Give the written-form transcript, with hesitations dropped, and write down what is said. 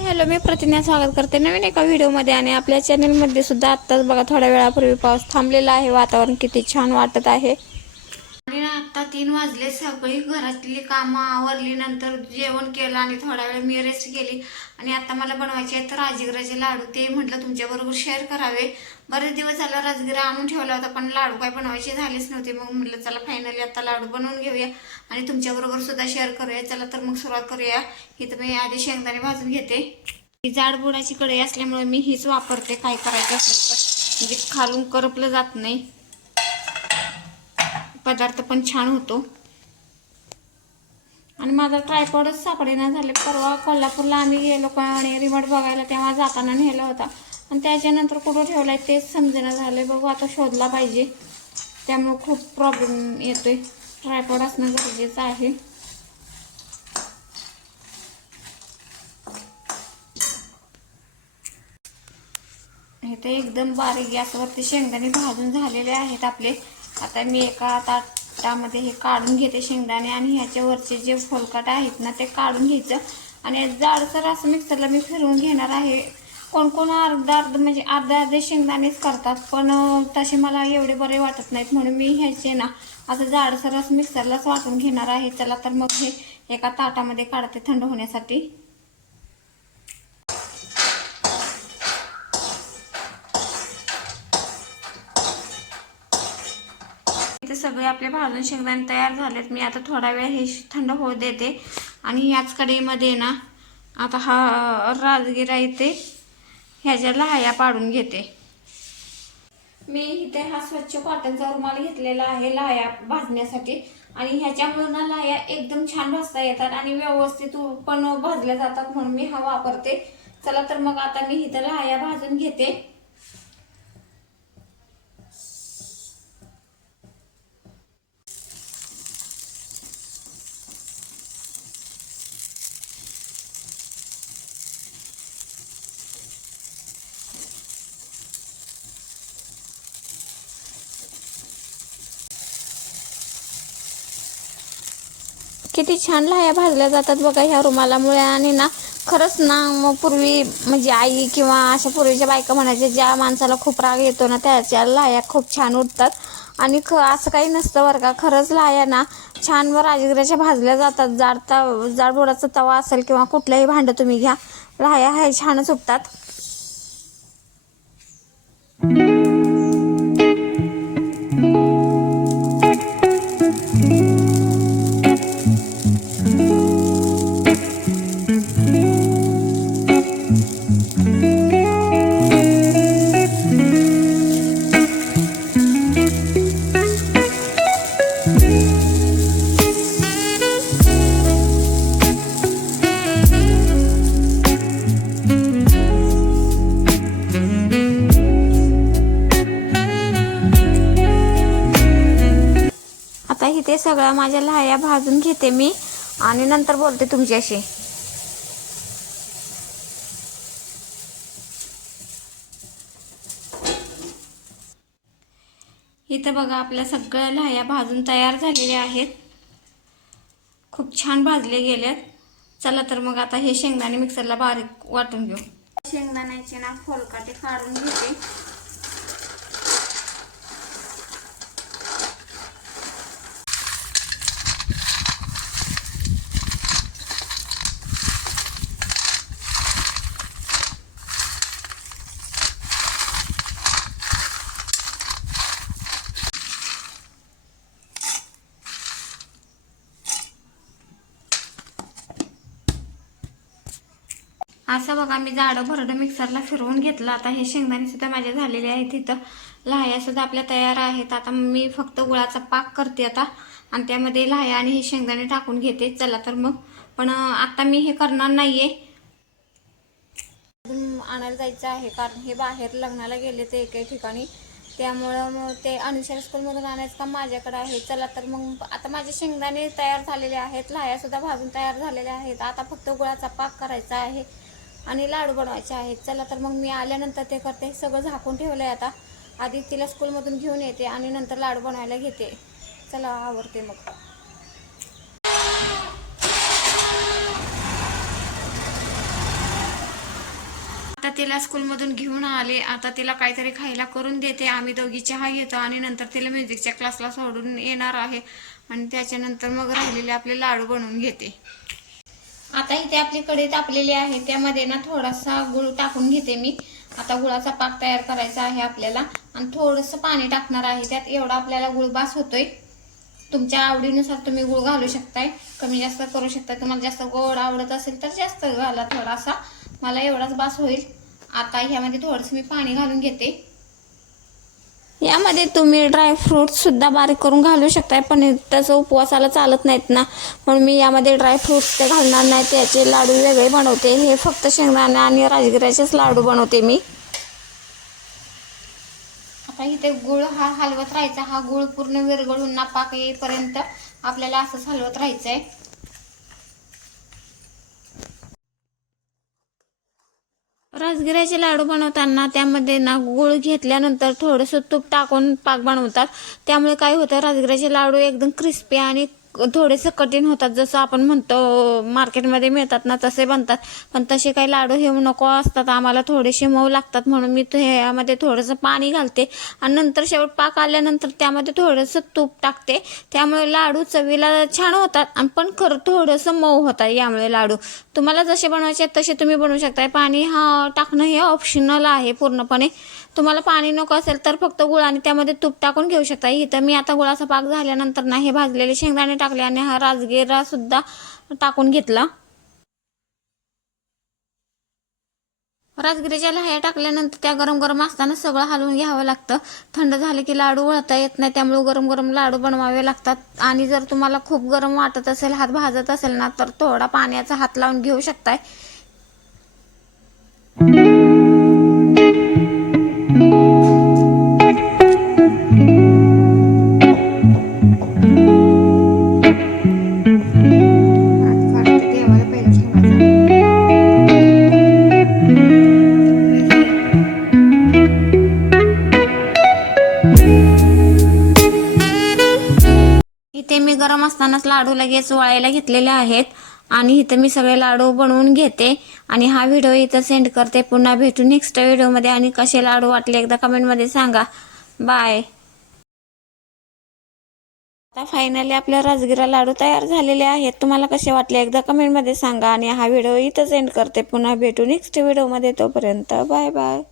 Hello, मी प्रतिज्ञा स्वागत करते नवीन एका व्हिडिओमध्ये. आणि आपल्या चॅनलमध्ये सुद्धा आत्ताच बघा थोड्या वेळापूर्वी पाऊस थांबलेला आहे. वातावरण किती छान वाटत आहे. आणि आता 3 वाजले. सगळी घरातली कामं आवरली, नंतर जेवण केलं आणि थोडा वेळ मी रेस्ट केली. आणि आता मला बनवायचे आहेत राजगिराचे लाडू. ते म्हटलं तुमच्याबरोबर शेअर करावे. बरेच दिवस झाला राजगिरा आणून ठेवला होता, पण लाडू काय बनवायचे झालेच नव्हते. मग म्हटलं चला फायनली आता लाडू बनवून घेऊया आणि तुमच्याबरोबर सुद्धा शेअर करूया. चला तर मग सुरुवात करूया. इथं मी आधी शेंगदाणे भाजून घेते. ही जाड बुडाची कढई असल्यामुळे मी हीच वापरते. काय करायचं असेल तर म्हणजे खालून करपलं जात नाही, पदार्थ पण छान होतो. आणि माझा ट्रायपॉडच सापडेना झाले. परवा कोल्हापूरला आम्ही गेलो आणि रिमोट बघायला, तेव्हा जाताना नेला होता आणि त्याच्यानंतर कुठं ठेवलाय तेच समजेना झाले. बघू आता शोधला पाहिजे, त्यामुळे खूप प्रॉब्लेम येतोय. ट्रायपॉड असणं गरजेचं आहे. हे तर एकदम बारीक गॅसवरती शेंगदाणे भाजून झालेले आहेत आपले. आता मी एका ताटामध्ये हे काढून घेते शेंगदाणे आणि ह्याच्यावरचे जे फोलकाट आहेत ना ते काढून घ्यायचं. आणि जाडसर असं मिक्सरला मी फिरवून घेणार आहे. कोण कोण अर्धा म्हणजे अर्धे शेंगदाणेच करतात, पण तसे मला एवढे बरे वाटत नाहीत, म्हणून मी ह्याचे ना असं जाडसर असं मिक्सरलाच वाटून घेणार आहे. चला तर मग हे एका ताटामध्ये काढते थंड होण्यासाठी. ते सगळे आपले भाजून शेंगदाणे तयार झालेत. मी आता थोडा वेळ हे थंड होऊ देते. आणि याच कढईमध्ये ना आता हा राजगिरा इथे ह्याच्या लाह्या पाडून घेते. मी इथे हा स्वच्छ कॉटनचा रुमाल घेतलेला आहे लाह्या भाजण्यासाठी. आणि ह्याच्यामुळे ना लाह्या एकदम छान भाजता येतात आणि व्यवस्थित पण भाजल्या जातात, म्हणून मी हा वापरते. चला तर मग आता मी इथे लाह्या भाजून घेते. किती छान लाह्या भाजल्या जातात बघा ह्या रुमालामुळे. आणि ना खरंच ना मग पूर्वी म्हणजे आई किंवा अशा पूर्वीच्या बायका म्हणायच्या, ज्या माणसाला खूप राग येतो ना त्याच्या लाह्या खूप छान उठतात. आणि असं काही नसतं बरं का. खरंच लाह्या ना छान राजगिराच्या भाजल्या जातात. जाडबुडाचा तवा असेल किंवा कुठल्याही भांडं तुम्ही घ्या, लाह्या ह्या छानच उठतात. ते सगळ्या माझ्या लाह्या भाजून घेते मी आणि नंतर बोलते तुमच्याशी. इथं बघा आपल्या सगळ्या लाह्या भाजून तयार झालेल्या आहेत. खूप छान भाजले गेल्यात. चला तर मग आता हे शेंगदाणे मिक्सरला बारीक वाटून घेऊ. शेंगदाण्याचे ना फोलकाटे काढून घेते. असं बघा मी जाडं भरडं मिक्सरला फिरवून घेतलं. आता हे शेंगदाणे सुद्धा माझे झालेले आहेत. इथं लाह्या सुद्धा आपल्या तयार आहेत. आता मी फक्त गुळाचा पाक करते आता आणि त्यामध्ये लाह्या आणि हे शेंगदाणे टाकून घेते. चला तर मग, पण आता मी हे करणार नाहीये, आणायला जायचं आहे कारण हे बाहेर लग्नाला गेले ते एके ठिकाणी, त्यामुळं मग ते अनुषा स्कूलमधून आणायचं काम माझ्याकडे आहे. चला तर मग आता माझे शेंगदाणे तयार झालेले आहेत, लाह्या सुद्धा भाजून तयार झालेल्या आहेत. आता फक्त गुळाचा पाक करायचा आहे आणि लाडू बनवायचे आहेत. चला तर मग मी आल्यानंतर ते करते. सगळं झाकून ठेवलंय आता. आधी तिला स्कूलमधून घेऊन येते आणि नंतर लाडू बनवायला घेते. चला आवरते मग. आता तिला स्कूलमधून घेऊन आले. आता तिला काहीतरी खायला करून देते. आम्ही दोघी चहा घेतो आणि नंतर तिला म्युझिकच्या क्लासला सोडून येणार आहे आणि त्याच्यानंतर मग राहिलेले आपले लाडू बनवून घेते. आता इथे आपली कढई तापलेली आहे, त्यामध्ये ना थोडासा गुळ टाकून घेते मी. आता गुळाचा पाक तयार करायचा आहे आपल्याला आणि थोडंसं पाणी टाकणार आहे त्यात. एवढा आपल्याला गुळ बास होतोय. तुमच्या आवडीनुसार तुम्ही गुळ घालू शकताय, कमी जास्त करू शकताय. तुम्हाला जास्त गोड आवडत असेल तर जास्त घाला थोडासा. मला एवढाच बास होईल. आता ह्यामध्ये थोडंसं मी पाणी घालून घेते. यामध्ये तुम्ही ड्रायफ्रूट सुद्धा बारीक करून घालू शकताय, पण तसं उपवासाला चालत नाहीत ना, म्हणून मी यामध्ये ड्रायफ्रूट्स ते घालणार नाही. त्याचे लाडू वेगळे बनवते. हे फक्त शेंगदाणे आणि राजगिऱ्याचेच लाडू बनवते मी. आता इथे गुळ हा हलवत राहायचा. हा गुळ पूर्ण विरघळून ना पाक येईपर्यंत आपल्याला असंच हलवत राहायचंय. राजगिऱ्याचे लाडू बनवताना त्यामध्ये ना गुळ घेतल्यानंतर थोडंसं तूप टाकून पाक बनवतात. त्यामुळे काय होतं, राजगिऱ्याचे लाडू एकदम क्रिस्पी आणि थोडेसे कठीण होतात. जसं आपण म्हणतो मार्केटमध्ये मिळतात ना तसे बनतात, पण तसे काही लाडू हे नको असतात. आम्हाला थोडेसे मऊ लागतात, म्हणून मी यामध्ये थोडंसं पाणी घालते आणि नंतर शेवट पाक आल्यानंतर त्यामध्ये थोडंसं तूप टाकते. त्यामुळे लाडू चवीला छान होतात पण खरं थोडंसं मऊ होतात. यामुळे लाडू तुम्हाला जसे बनवायचे तसे तुम्ही बनवू शकताय. पाणी टाकणं हे ऑप्शनल आहे पूर्णपणे. तुम्हाला पाणी नको असेल तर फक्त गुळ आणि त्यामध्ये तूप टाकून घेऊ शकता. इथं मी आता गुळाचा पाक झाल्यानंतर ना हे भाजलेले शेंगदाणे टाकले आणि हा राजगिरा सुद्धा टाकून घेतला. राजगिरीच्या लाह्या टाकल्यानंतर त्या गरम गरम असताना सगळं हलवून घ्यावं लागतं. थंड झाले की लाडू वळता येत नाही, त्यामुळे गरम गरम लाडू बनवावे लागतात. आणि जर तुम्हाला खूप गरम वाटत असेल, हात भाजत असेल ना, तर थोडा पाण्याचा हात लावून घेऊ शकताय. इथे मी गरम असतानाच लाडू लगेच वळायला घेतलेले आहेत आणि इथे मी सगळे लाडू बनवून घेते आणि हा व्हिडिओ इथं सेंड करते. पुन्हा भेटू नेक्स्ट व्हिडिओमध्ये आणि कसे लाडू वाटले एकदा कमेंटमध्ये सांगा. बाय. आता फायनली आपल्या राजगिरा लाडू तयार झालेले आहेत. तुम्हाला कसे वाटले एकदा कमेंटमध्ये सांगा आणि हा व्हिडिओ इथं सेंड करते. पुन्हा भेटू नेक्स्ट व्हिडिओमध्ये. तोपर्यंत बाय बाय.